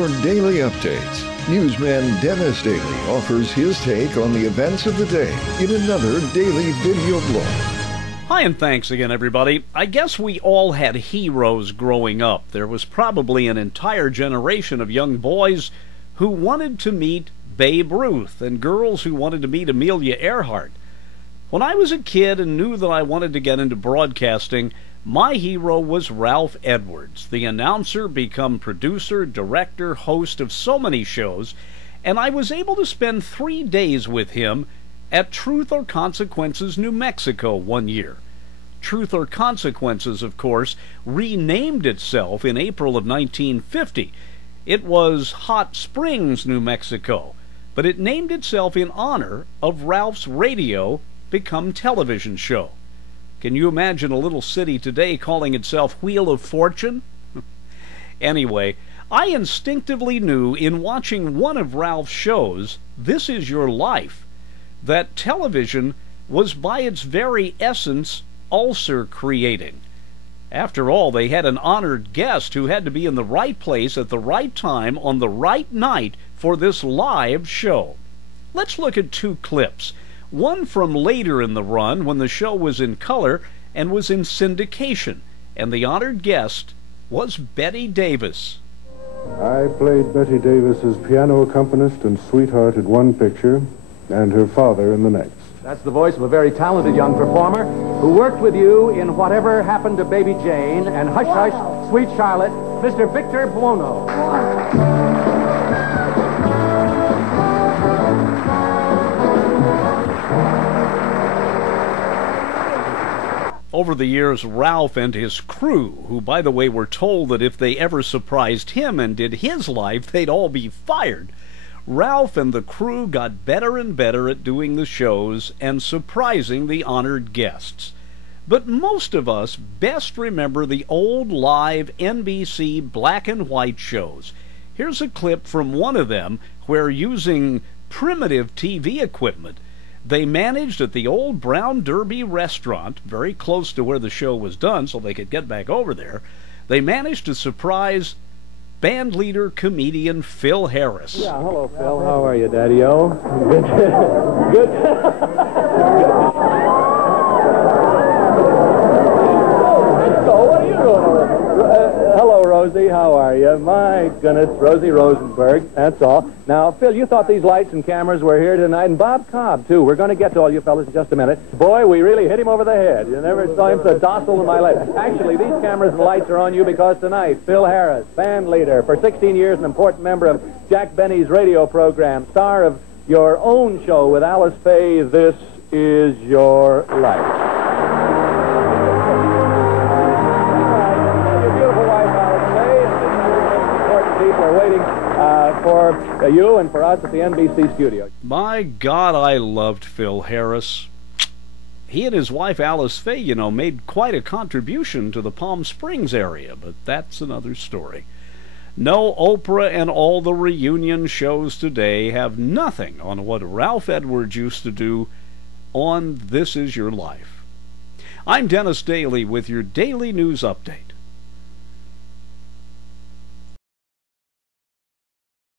your daily updates. Newsman Dennis Daily offers his take on the events of the day in another daily video blog. Hi, and thanks again, everybody. I guess we all had heroes growing up. There was probably an entire generation of young boys who wanted to meet Babe Ruth and girls who wanted to meet Amelia Earhart. When I was a kid and knew that I wanted to get into broadcasting, my hero was Ralph Edwards, the announcer, become producer, director, host of so many shows, and I was able to spend 3 days with him at Truth or Consequences, New Mexico one year. Truth or Consequences, of course, renamed itself in April of 1950. It was Hot Springs, New Mexico, but it named itself in honor of Ralph's radio become television show. Can you imagine a little city today calling itself Wheel of Fortune? Anyway, I instinctively knew in watching one of Ralph's shows, This Is Your Life, that television was by its very essence ulcer creating. After all, they had an honored guest who had to be in the right place at the right time on the right night for this live show. Let's look at 2 clips. One from later in the run when the show was in color and was in syndication, and the honored guest was Betty Davis. I played Betty Davis's piano accompanist and sweetheart in one picture, and her father in the next. That's the voice of a very talented young performer who worked with you in Whatever Happened to Baby Jane and Hush Hush, Sweet Charlotte, Mr. Victor Buono. Over the years, Ralph and his crew, who, by the way, were told that if they ever surprised him and did his life, they'd all be fired. Ralph and the crew got better and better at doing the shows and surprising the honored guests. But most of us best remember the old live NBC black and white shows. Here's a clip from one of them where, using primitive TV equipment, they managed at the old Brown Derby restaurant, very close to where the show was done so they could get back over there, they managed to surprise band leader comedian Phil Harris. Yeah, hello, Phil. How are you, Daddy-O? Good. So, what are you doing? Hello, Rosie. How are you? My goodness, Rosie Rosenberg. That's all. Now, Phil, you thought these lights and cameras were here tonight, and Bob Cobb, too. We're going to get to all you fellas in just a minute. Boy, we really hit him over the head. You never saw him so docile in my life. Actually, these cameras and lights are on you because tonight, Phil Harris, band leader, for 16 years, an important member of Jack Benny's radio program, star of your own show with Alice Faye, This Is Your Life. For you and for us at the NBC studio. My God, I loved Phil Harris. He and his wife Alice Faye, you know, made quite a contribution to the Palm Springs area, but that's another story. No, Oprah and all the reunion shows today have nothing on what Ralph Edwards used to do on This Is Your Life. I'm Dennis Daly with your Daily News Update.